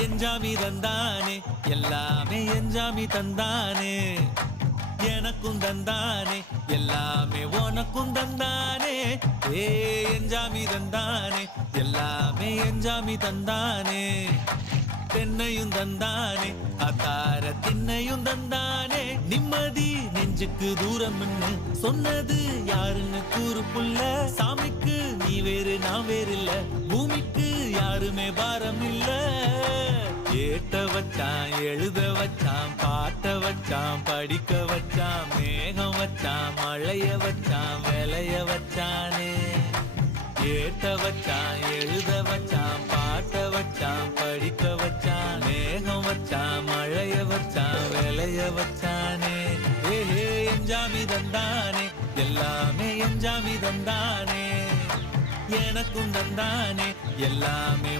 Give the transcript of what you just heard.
எஞ்சாமி தந்தானே எல்லாமே எஞ்சாமி தந்தானே எனக்கும் தந்தானே எல்லாமே உனக்கும் தந்தானே ஏ எஞ்சாமி தந்தானே எல்லாமே எஞ்சாமி தந்தானே தென்னையும் தந்தானே அத்தார திண்ணையும் தந்தானே நிம்மதி நெஞ்சுக்கு தூரம்னு சொன்னது யாருன்னு கூறு புள்ள சாமிக்கு நீ வேறு நான் வேறு இல்ல பூமிக்கு யாருமே பாரம் இல்ல ஏட்ட வச்சான் எழுத வச்சான் பாட்ட வச்சான் படிக்க வச்சான் மேகம் வச்சான் மழைய வச்சான் விளைய வச்சானே ஏட்ட வச்சான் எழுத வச்சான் பாட்ட வச்சான் படிக்க வச்சான் மேகம் வச்சான் மழைய வச்சான் விளைய வச்சானே ஏஹே எஞ்சாமி தந்தானே எல்லாமே எஞ்சாமி தந்தானே எனக்கும் தந்தானே எல்லாமே